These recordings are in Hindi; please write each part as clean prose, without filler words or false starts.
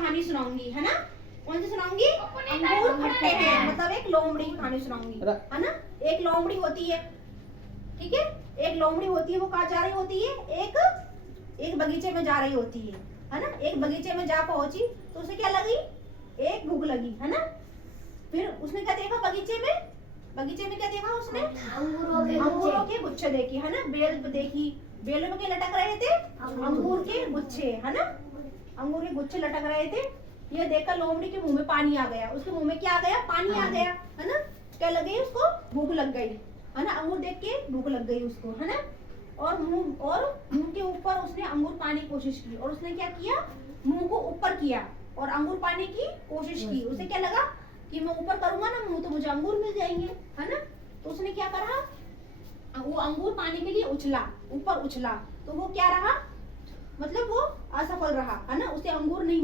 कहानी सुनाऊंगी, है ना। कौन सी सुनाऊंगी? अंगूर खट्टे हैं, मतलब एक लोमड़ी की कहानी सुनाऊंगी, है ना। एक लोमड़ी होती है, ठीक है। एक लोमड़ी होती है, वो कहाँ जा रही होती है? एक बगीचे में जा रही होती है ना। एक बगीचे में जा पहुंची तो उसे क्या लगी? एक भूख लगी, है ना। फिर उसने क्या देखा बगीचे में क्या देखा उसने? अंगूरों के गुच्छे देखी, है ना। बेल देखी, बेलों में क्या लटक रहे थे? अंगूर के गुच्छे, है ना। अंगूर के गुच्छे लटक रहे थे। ये देखकर लोमड़ी के मुंह में पानी आ गया। उसके मुंह में क्या आ गया? पानी आ गया, है ना। क्या लग गई उसको? भूख लग गई, है ना। अंगूर देख के भूख लग गई उसको, है ना। और मुंह के ऊपर उसने अंगूर पाने की कोशिश की, और उसने क्या किया? मुंह को ऊपर किया और अंगूर पाने की कोशिश की। उसे क्या लगा कि मैं ऊपर करूंगा ना मुंह तो मुझे अंगूर मिल जाएंगे, है ना। तो उसने क्या करा? वो अंगूर पाने के लिए उछला, ऊपर उछला, तो वो क्या रहा? मतलब वो असफल रहा, है ना। उसे अंगूर नहीं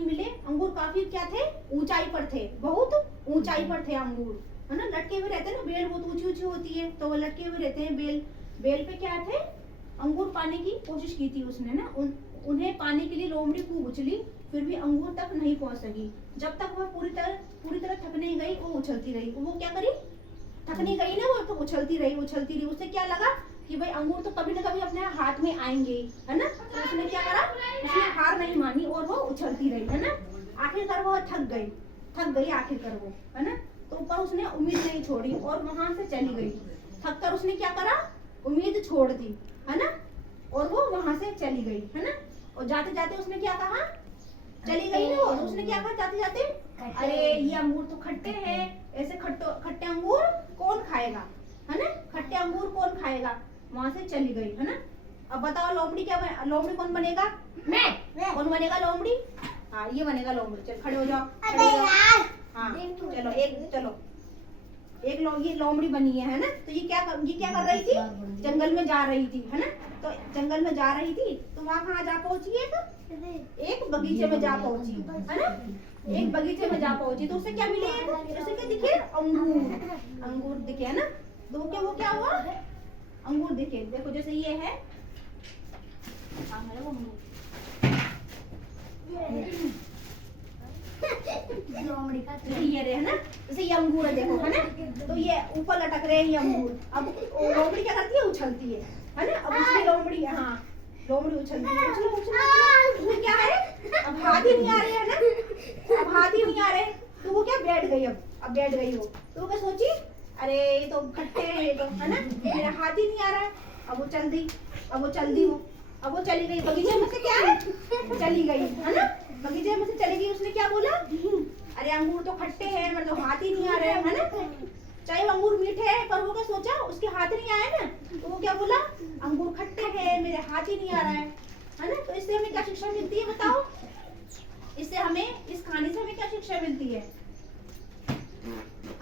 मिले, अंगूर काफी क्या थे? ऊंचाई पर थे, बहुत ऊंचाई पर थे अंगूर, है ना। लटके हुए रहते हैं ना, बेल बहुत ऊंची ऊंची होती है, तो वो लटके हुए रहते हैं। बेल पे क्या थे? अंगूर पाने की कोशिश की थी उसने ना। उन्हें पाने के लिए लोमड़ी खूब उछली, फिर भी अंगूर तक नहीं पहुंच सकी। जब तक वह पूरी तरह थक नहीं गई, वो उछलती रही। वो क्या करी? थक नहीं गई ना, वो तो उछलती रही। उसे क्या लगा कि भाई अंगूर तो कभी ना कभी अपने हाथ में आएंगे, है ना। तो उसने क्या करा? उसने हार नहीं मानी और वो उछलती रही, है ना। आखिरकार वो थक गई आखिरकार वो, है ना। तो ऊपर उसने उम्मीद नहीं छोड़ी और वहां से चली गई। थक कर उसने क्या करा? उम्मीद छोड़ दी, है ना, और वो वहां से चली गई, है ना। और जाते जाते उसने क्या कहा? चली गई ना वो, तो उसने क्या कहा जाते जाते? अरे ये अंगूर तो खट्टे हैं, ऐसे खट्टे अंगूर कौन खाएगा, है ना। खट्टे अंगूर कौन खाएगा? वहां से चली गई, है ना। अब बताओ लोमड़ी कौन बनेगा? मैं। कौन बनेगा लोमड़ी? हाँ ये बनेगा लोमड़ी। चल खड़े हो जाओ, हाँ चलो ये लोमड़ी बनी है ना। तो ये क्या कर रही थी? जंगल में जा रही थी, है ना। तो जंगल में जा रही थी तो वहाँ कहाँ जा पहुंची? एक बगीचे में जा पहुंची, है ना। एक बगीचे में जा पहुंची तो उसे क्या मिले? उसे क्या दिखे? अंगूर दिखे, है ना। तो वो क्या हुआ? अंगूर दिखे। देखो जैसे ये है, वो ये रहे, है ना। जैसे ये अंगूर है, देखो, है ना। तो ये ऊपर लटक रहे हैं ये अंगूर। अब लोमड़ी क्या करती है? उछलती है ना। अब उसकी लोमड़ी, हाँ लोमड़ी उछलती है, उसमें क्या है? अब हाथ ही नहीं आ रहे, है ना। अब हाथ ही नहीं आ रहे तो वो क्या? बैठ गई। अब बैठ गई हो तो वो क्या सोची? अरे ये तो खट्टे हैं, ये तो, है ना, मेरा हाथ ही नहीं आ रहा है। अब वो चल दी अब वो चली गई बगीचे में से। क्या है? चली गई, है ना। बगीचे में से चली गई। उसने क्या बोला? अरे अंगूर तो खट्टे हैं, मेरे तो हाथ ही नहीं आ रहे, है ना। चाहे वो अंगूर मीठे हैं, पर वो क्या सोचा? उसके हाथ नहीं आया ना, तो वो क्या बोला? अंगूर खट्टे हैं, मेरे हाथ ही नहीं आ रहा है ना। तो इससे हमें क्या शिक्षा मिलती है बताओ? इस कहानी से हमें क्या शिक्षा मिलती है?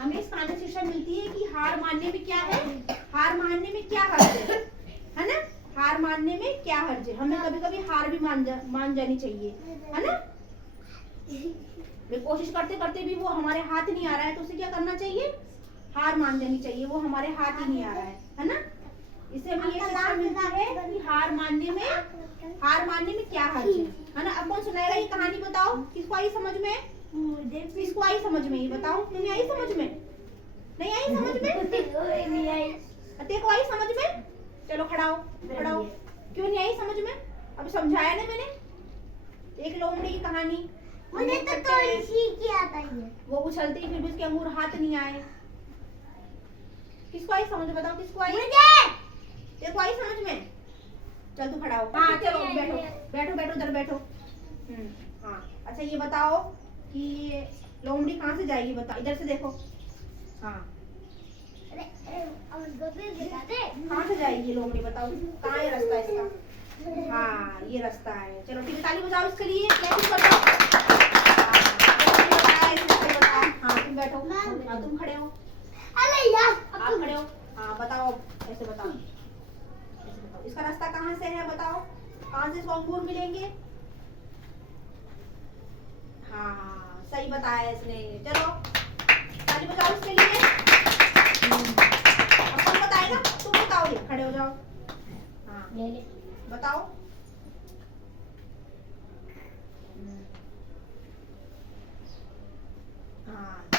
हमें इस कहानी से शिक्षा मिलती है कि हार मानने में क्या है? हार मानने में क्या हर्ज है ना। हार मानने में क्या हर्ज है? हमें कभी कभी हार भी मान जानी चाहिए, है ना। कोशिश करते करते भी वो हमारे हाथ नहीं आ रहा है तो उसे क्या करना चाहिए? हार मान जानी चाहिए। वो हमारे हाथ ही नहीं आ रहा है ना। इससे हमें ये शिक्षा मिलती है कि हार मानने में क्या हर्ज है ना। अब कौन सुनाएगा ये कहानी? बताओ किसको आई समझ में? किसको आई समझ में? ये बताओ। तुम्हें आई समझ में? नहीं आई समझ में? तेको आई समझ में? चलो खड़ा हो। क्यों नहीं आई समझ में? अब समझाया ना मैंने। एक लोमड़ी की कहानी, मुझे तो थोड़ी सी क्या आता है। वो उछलती फिर भी उसके अंगूर हाथ नहीं आए। किसको आई समझ? बताओ किसको आई? तेको आई समझ में? चल तू खड़ा हो। हाँ चलो बैठो उधर बैठो। हाँ अच्छा ये बताओ कि लोमड़ी कहाँ से जाएगी? बताओ, इधर से देखो। हाँ कहाँ से जाएगी लोमड़ी? बताओ कहाँ है रास्ता इसका? हाँ ये रास्ता है। चलो ठीक है, ताली बजाओ इसके लिए। हाँ तुम बैठो। हाँ तुम खड़े हो। आप खड़े हो। हाँ बताओ, ऐसे बताओ इसका रास्ता कहाँ से है? बताओ कहाँ से इसको अंगूर मिलेंगे? हाँ सही बताया इसने। चलो ताली बजाओ इसके लिए। अब कौन बताएगा? तुम बताओगे। खड़े हो जाओ। हाँ बताओ।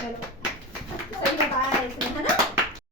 चलो सही बताया इसने, है ना।